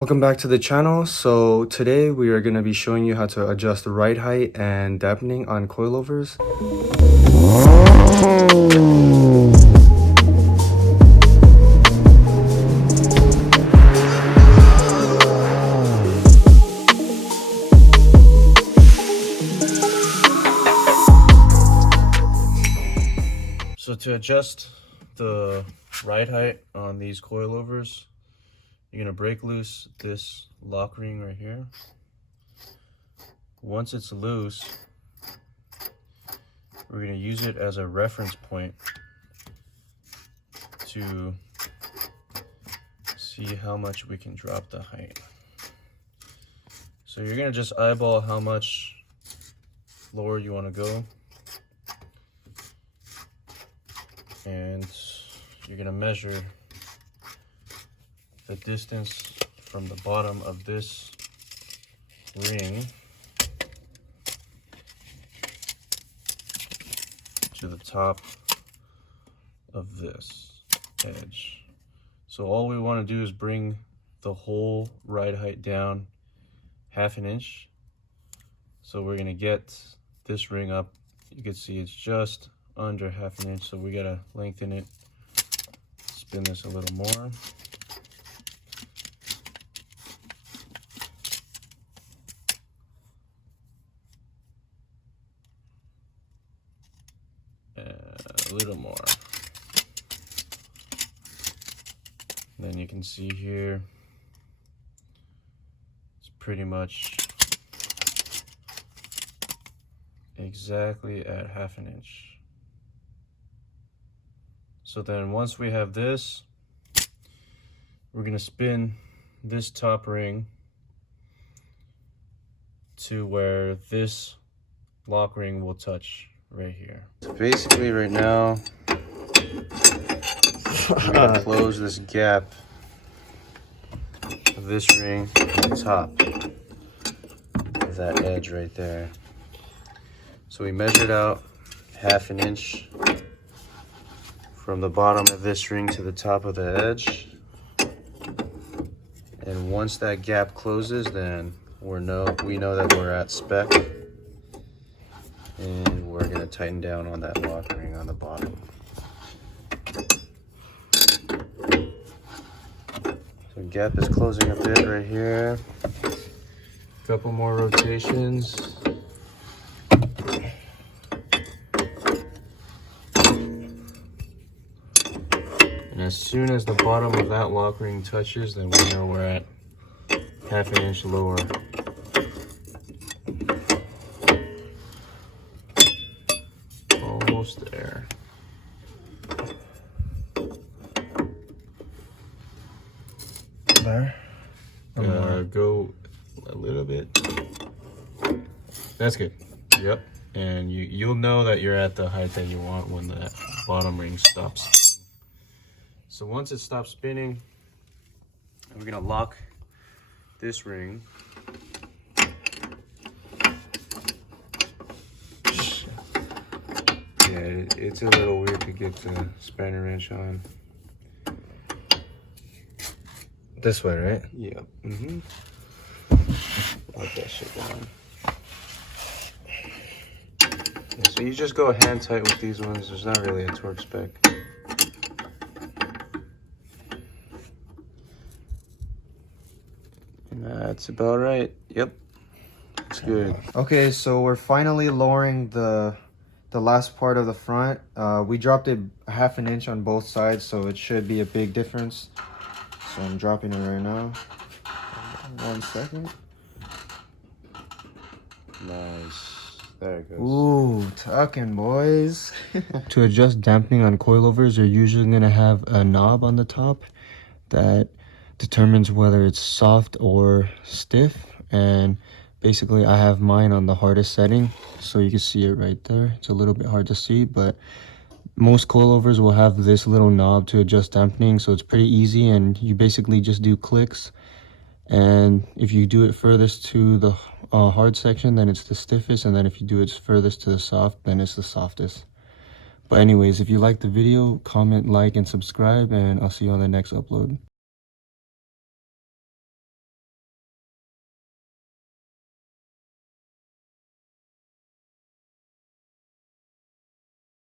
Welcome back to the channel. So today we are going to be showing you how to adjust the ride height and dampening on coilovers. So to adjust the ride height on these coilovers, you're going to break loose this lock ring right here. Once it's loose, we're going to use it as a reference point to see how much we can drop the height. So you're going to just eyeball how much lower you want to go. And you're going to measure the distance from the bottom of this ring to the top of this edge. So all we want to do is bring the whole ride height down 1/2 inch. So we're going to get this ring up. You can see it's just under 1/2 inch, so we got to lengthen it, spin this a little more. A little more. Then you can see here it's pretty much exactly at 1/2 inch. So then once we have this, we're going to spin this top ring to where this lock ring will touch right here. So basically right now, we're gonna close this gap of this ring at the top of that edge right there. So we measured out 1/2 inch from the bottom of this ring to the top of the edge. And once that gap closes, then we know that we're at spec. And we're going to tighten down on that lock ring on the bottom. So gap is closing a bit right here. Couple more rotations. And as soon as the bottom of that lock ring touches, then we know we're at 1/2 inch lower. Almost there. There. Go a little bit. That's good. Yep. And you'll know that you're at the height that you want when that bottom ring stops. So once it stops spinning, we're gonna lock this ring. Yeah, it's a little weird to get the spanner wrench on. This way, right? Yeah. Lock that shit down. Yeah, so you just go hand tight with these ones. There's not really a torque spec. And that's about right. Yep. Looks good. Okay, so we're finally lowering the last part of the front. We dropped it 1/2 inch on both sides, so it should be a big difference. So I'm dropping it right now. 1 second. Nice. There it goes. Ooh, tucking, boys. To adjust dampening on coilovers, you're usually going to have a knob on the top that determines whether it's soft or stiff. And basically I have mine on the hardest setting, so you can see it right there. It's a little bit hard to see, but most coilovers will have this little knob to adjust dampening, so it's pretty easy, and you basically just do clicks. And if you do it furthest to the hard section, then it's the stiffest, and then if you do it furthest to the soft, then it's the softest. But anyways, if you liked the video, comment, like, and subscribe, and I'll see you on the next upload.